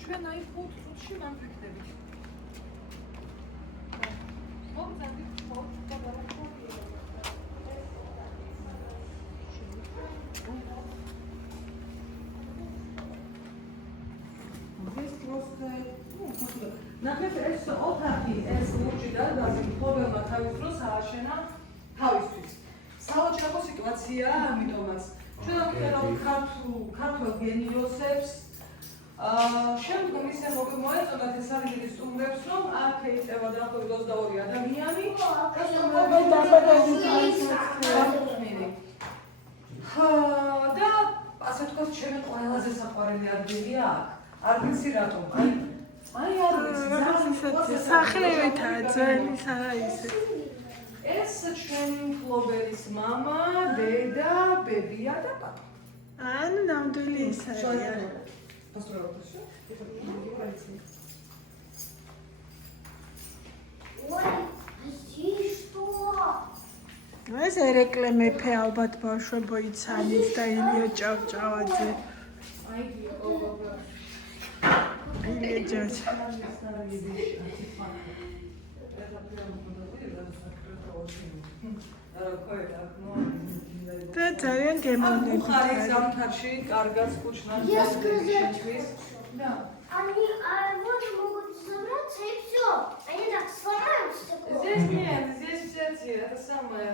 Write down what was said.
ჩვენ აი 5 წუთში მანფიქდებით. მოგზადით ეს просто ნახეთ ეს ოთახი ეს ლურჯი დარბაზი მფლობელმა თავის დროს ააშენა თავისთვის. საოჯახო სიტუაციაა, ამიტომაც ჩვენ ვქნებთ ქართულ გენიოსებს. შემდგომ ისე მოეწონათ ეს არის სტუმრებს, რომ აქ ეწევა დაახლოებით 22 ადამიანი. და ასე თქვათ, ჩემი ყველაზე საყვარელი ადგილია აქ. არ ვიცი რატომ. აი არ ვიცი. სახლებითაა ძველი საერთოდ. ეს ჩვენი მფლობელის მამა, დედა, ბებია და პაპა. ანუ ნამდვილი ის არის. ეს ერეკლე მეფე ალბათ ბავშვებო იცანის და ილია ჭავჭავაძე. ილია ჭავჭავაძე. და ძალიან გემოვნებით. ხარი ზამთარში კარგად скучно შეთვის. Да. Вот могут забраться и все. Они так сломаются. Здесь нет, здесь взять это самое